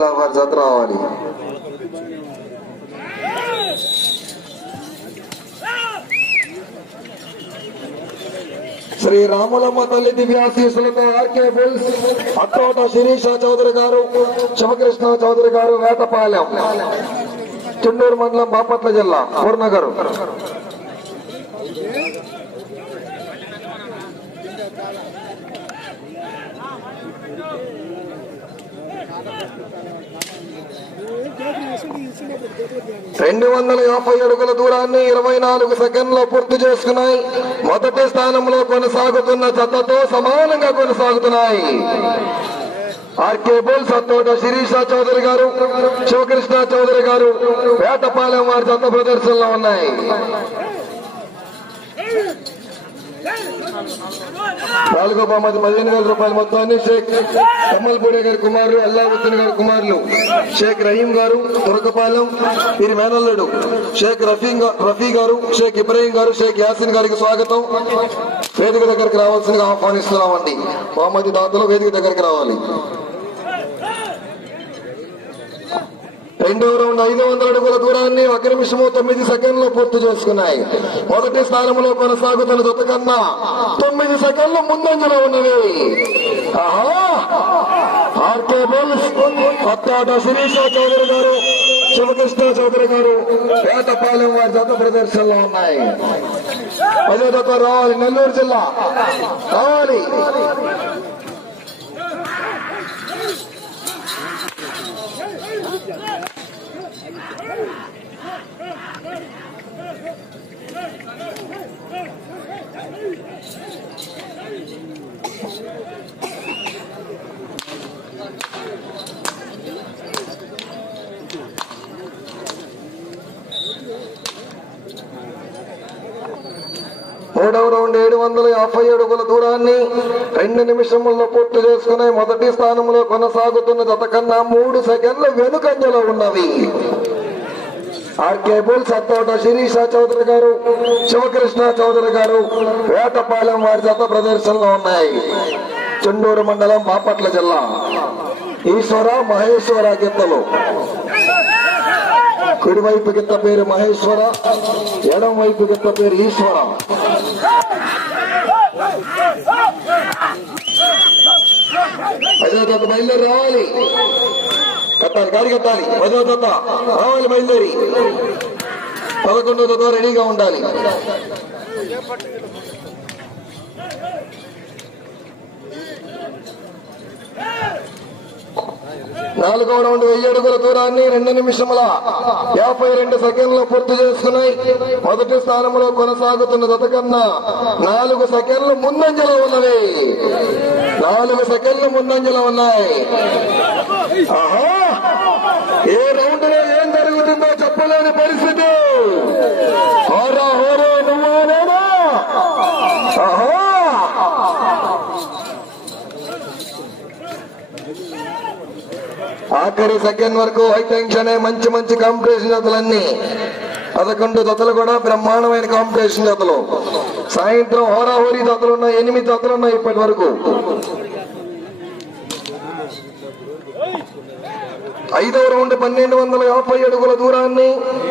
జత రావాలి. శ్రీ రాములమ్మ తల్లి దివ్యాశీసులతో ఆర్కే బుల్స్ అత్తోట శిరీష చౌదరి గారు, శివకృష్ణ చౌదరి గారు, వేటపాలెం, చెన్నూరు మండలం, బాపట్ల జిల్లా, పూర్ణగారు. రెండు 250 అడుగుల దూరాన్ని 24 సెకండ్లో పూర్తి చేసుకున్నాయి. మొదటి స్థానంలో కొనసాగుతున్న జతతో సమానంగా కొనసాగుతున్నాయి. ఆర్కే బుల్స్ అత్తోట శిరీష చౌదరి గారు, శివకృష్ణ చౌదరి గారు, వేటపాలెం వారి జత ప్రదర్శనలో ఉన్నాయి. నాలుగో బహుమతి 15,000 రూపాయల మొత్తాన్ని షేక్ కమ్మల్పూడి గారి కుమారులు, అల్లావుద్దీన్ గారి కుమారులు షేక్ రహీం గారు, తురకపాలెం, వీరి మేనల్లుడు షేక్ రఫీ గారు, షేక్ ఇబ్రహీం గారు, షేక్ యాసిన్ గారికి స్వాగతం. వేదిక దగ్గరికి రావాల్సిందిగా ఆహ్వానిస్తున్నామండి. బహుమతి దాతలు వేదిక దగ్గరికి రావాలి. రెండవ రౌండ్ 500 అడుగుల దూరాన్ని 1 నిమిషము 9 సెకండ్లు పూర్తి చేసుకున్నాయి. మొదటి స్థానంలో కొనసాగుతున్న జత కన్నా 9 సెకండ్లు ముందంజలో ఉన్నవి. ఆర్కే బుల్స్ అత్తోట శిరీష చౌదరి గారు, శివకృష్ణ చౌదరి గారు, వేటపాలెం వారి జత ప్రదర్శనలో ఉన్నాయి. అదే జత రావాలి, నెల్లూరు జిల్లా రావాలి. మూడవ రౌండ్ 750 అడుగుల దూరాన్ని 2 నిమిషముల్లో పూర్తి చేసుకుని మొదటి స్థానంలో కొనసాగుతున్న జత కన్నా 3 సెకండ్లు వెనుకంజలో ఉన్నవి. ఆర్కే బుల్స్ అత్తోట శిరీష చౌదరి గారు, శివకృష్ణ చౌదరి గారు, వేటపాలెం వారి జత ప్రదర్శనలో ఉన్నాయి. చెన్నూరు మండలం, బాపట్ల జిల్లా. ఈశ్వర మహేశ్వర గిత్తలు. కుడివైపు గిత్త పేరు మహేశ్వర, ఎడం వైపు గిత్త పేరు ఈశ్వర. పదో తత్త బయలుదేరి రావాలి. కట్టాలి, గాడి కట్టాలి. పదో తత్త రావాలి, బయలుదేరి. 11వ తత్త రెడీగా ఉండాలి. నాలుగవ రౌండ్ 1000 అడుగుల దూరాన్ని 2 నిమిషముల 52 సెకండ్లు పూర్తి చేసుకున్నాయి. మొదటి స్థానంలో కొనసాగుతున్న జత కన్నా 4 సెకండ్లు ముందంజలో ఉన్నవి. 4 సెకండ్లు ముందంజలో ఉన్నాయి. ఏ రౌండ్ లో ఏం జరుగుతుందో చెప్పలేని పరిస్థితి. హోరా హోరో నువ్వు నేనా. ఆఖరి సెకండ్ వరకు హై టెన్షన్, మంచి మంచి కాంపిటీషన్ జతలన్నీ. 11 జతలు కూడా బ్రహ్మాండమైన కాంపిటీషన్ జతలు. సాయంత్రం హోరాహోరీ జతలు ఉన్నాయి, 8 జతలు ఉన్నాయి ఇప్పటి వరకు. 5వ రౌండ్ 1250 అడుగుల దూరాన్ని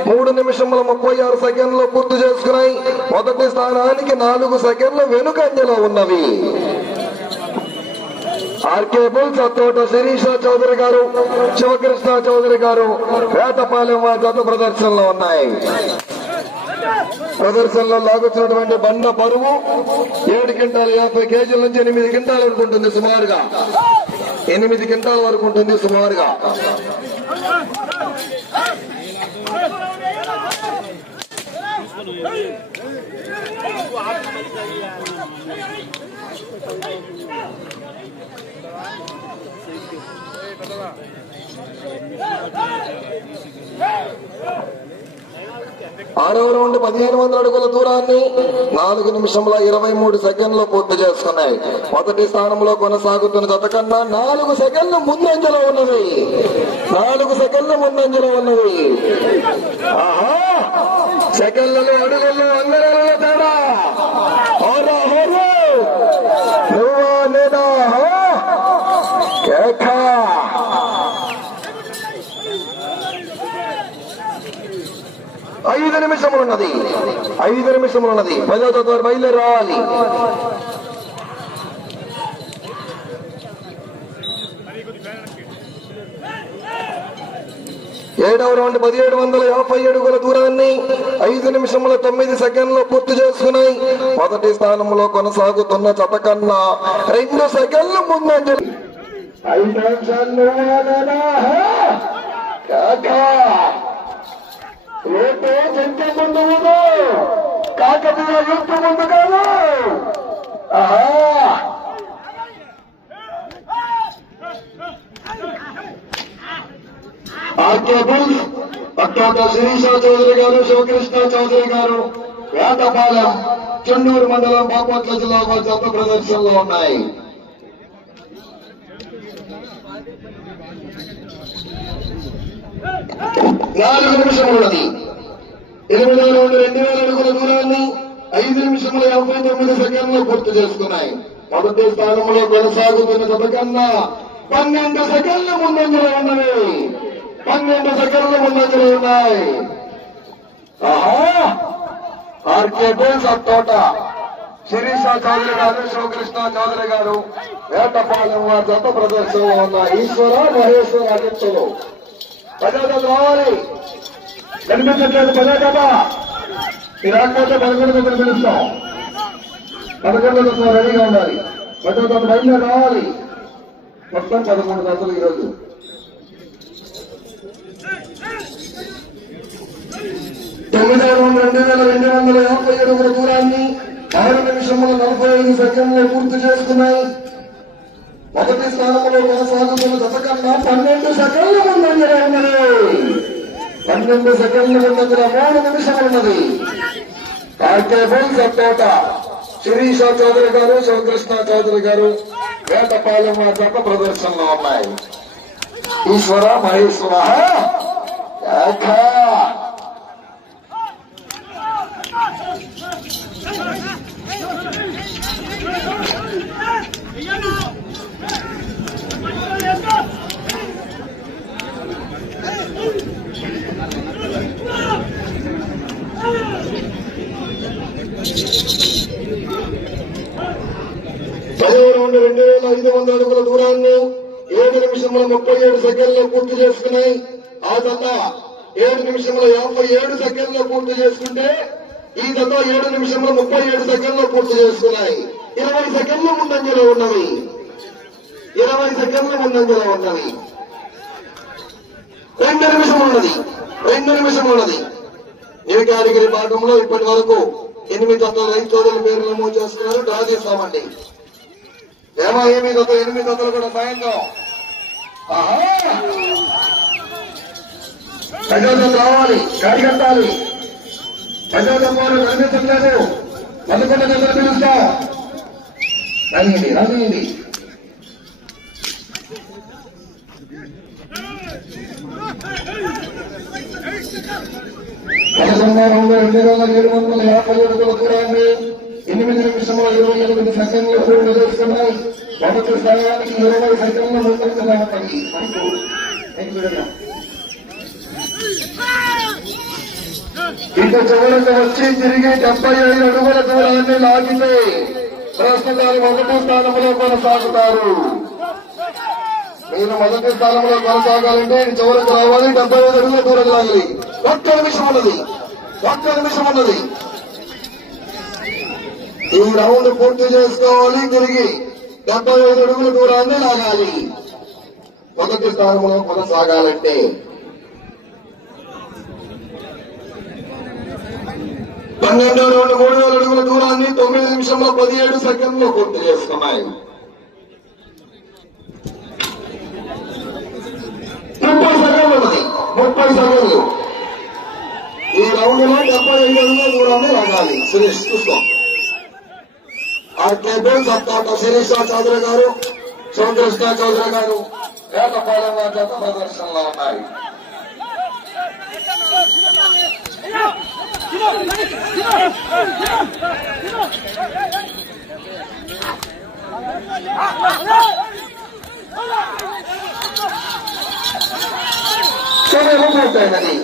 3 నిమిషముల 36 సెకండ్లు పూర్తి చేసుకున్నాయి. మొదటి స్థానానికి 4 సెకండ్లు వెనుకంజలో ఉన్నవి. ఆర్కే బుల్స్ అత్తోట శిరీష చౌదరి గారు, శివకృష్ణ చౌదరి గారు, వేటపాలెం వారి జత ప్రదర్శనలో ఉన్నాయి. ప్రదర్శనలో లాగుతున్నటువంటి బండ బరువు 7 క్వింటాలు 50 కేజీల నుంచి 8 క్వింటాల వరకు ఉంటుంది సుమారుగా. 8 క్వింటాల వరకు ఉంటుంది సుమారుగా. ఆరవ రౌండ్ 1500 అడుగుల దూరాన్ని 4 నిమిషముల 23 సెకండ్లు పూర్తి చేసుకున్నాయి. మొదటి స్థానంలో కొనసాగుతున్న జత కన్నా 4 సెకండ్లు ముందంజలో ఉన్నవి. 4 సెకండ్లు ముందంజలో ఉన్నవి. సెకండ్లలో, అడుగుల్లో, అందరిలో తేడా. నువ్వా లేదా కేక. 5 నిమిషములున్నది. 5 నిమిషములున్నది. 10వ జత వారు బయలుదేరి రావాలి. ఏడవ రౌండ్ 1750 అడుగుల దూరాన్ని 5 నిమిషముల 9 సెకండ్లు పూర్తి చేసుకున్నాయి. మొదటి స్థానంలో కొనసాగుతున్న జత కన్నా 2 సెకండ్లు ముందంజ. కాకతీయ యుద్ధ ముందు కాదు. పట్టాక శిరీష చౌదరి గారు, శివకృష్ణ చౌదరి గారు, వేటపాలెం, చెన్నూరు మండలం, బాపట్ల జిల్లా వారి జత ప్రదర్శనలో ఉన్నాయి. నాలుగు నిమిషములది. 8వ రౌండ్ 2000 అడుగుల దూరాన్ని 5 నిమిషముల 59 సెకండ్లు పూర్తి చేసుకున్నాయి. మొదటి స్థానంలో కొనసాగుతున్న జత కన్నా 12 సెకండ్ల ముందంజలో ఉన్నవి. 12 సెకండ్ల ముందంజలో ఉన్నాయి. ఆర్కే తోట శిరీష చౌదరి గారు, శివకృష్ణ చౌదరి గారు, వేటపాలెం వారి జత ప్రదర్శనలో ఉన్న ఈశ్వర మహేశ్వర అధ్యక్షులు. 10వ జత రావాలి. కనిపించట్లేదు 10వ జత. మీరు రాకపోతే 11వ జతను పిలుస్తాం. 11వ జత రెడీగా ఉండాలి. 10వ జత బయలుదేరి రావాలి. మొత్తం 13 జతలు ఈరోజు. తొమ్మిదవ రౌండ్ 2250 అడుగుల దూరాన్ని 6 నిమిషముల 45 సెకండ్లు పూర్తి చేసుకున్నాయి. మొదటి స్థానంలో కొనసాగుతున్న జత కన్నా 12 సెకండ్ల ముందంజలో ఉన్నది. 12 సెకండ్ల ముందంజలో 3 నిమిషములున్నది. తోట శిరీష చౌదరి గారు, శివకృష్ణ చౌదరి గారు, వేటపాలెం జత ప్రదర్శనలో ఉన్నాయి. ఈశ్వర మహేశ్వర రౌండ్ 2500 అడుగుల దూరాన్ని 7 నిమిషముల 37 సెకండ్లు పూర్తి చేసుకున్నాయి. ఆ జత 7 నిమిషముల 57 సెకండ్లు పూర్తి చేసుకుంటే ఈ జత 7 నిమిషముల 37 సెకండ్లు పూర్తి చేసుకున్నాయి. 20 సెకండ్లు ముందంజలో ఉన్నవి. 20 సెకండ్లు ముందంజలో ఉన్నవి. 2 నిమిషం ఉన్నది. 2 నిమిషం ఉన్నది. న్యూ కేటగిరీ భాగంలో ఇప్పటి వరకు 8 జతల రైతు సోదరుల పేర్లు నమోదు చేస్తున్నారు. డ్రా చేస్తామండి. ఏమో 8 జతలు కూడా సాయంత్రం. 10వ జత రావాలి. గాడి కట్టాలి. 10వ జత వారు కనిపించట్లేదు. 11వ జతలు పిలుస్తాం. రానియండి, రానియండి. 11వ రౌండ్ 2750 అడుగుల దూరాన్ని 8 నిమిషముల 28 సెకండ్లు పూర్తి చేసుకున్నాయి. మొదటి స్థానానికి 20 సెకండ్ల ముందంజలో ఉన్నది. ఇటు చివరకు వచ్చి తిరిగి 75 అడుగుల దూరాన్ని లాగితే ప్రస్తుతానికి 1వ స్థానంలో కొనసాగుతారు. మీరు 1వ స్థానంలో కొనసాగాలంటే చివరకు రావాలి. 75 అడుగుల దూరం లాగాలి. 1 నిమిషం ఉన్నది. 1 నిమిషం ఉన్నది. ఈ రౌండ్ పూర్తి చేసుకోవాలి. తిరిగి 75 అడుగుల దూరాన్ని లాగాలి. 1వ స్థానంలో కొనసాగాలంటే 12వ రౌండ్ 3000 అడుగుల దూరాన్ని 9 నిమిషంలో 17 సెకండ్లు పూర్తి చేసుకున్నాయి. 30 సెకండ్లు ఉన్నది. 30 సెకండ్లు. ఈ రౌండ్ లో 75 అడుగుల దూరాన్ని లాగాలి. సురేష్ చూసుకో. ఆర్కే తోట శిరీష చౌదరి గారు, శివకృష్ణ చౌదరి గారు, వేటపాలెం జత ప్రదర్శనలో ఉన్నాయి. సమయం పూర్తయినది.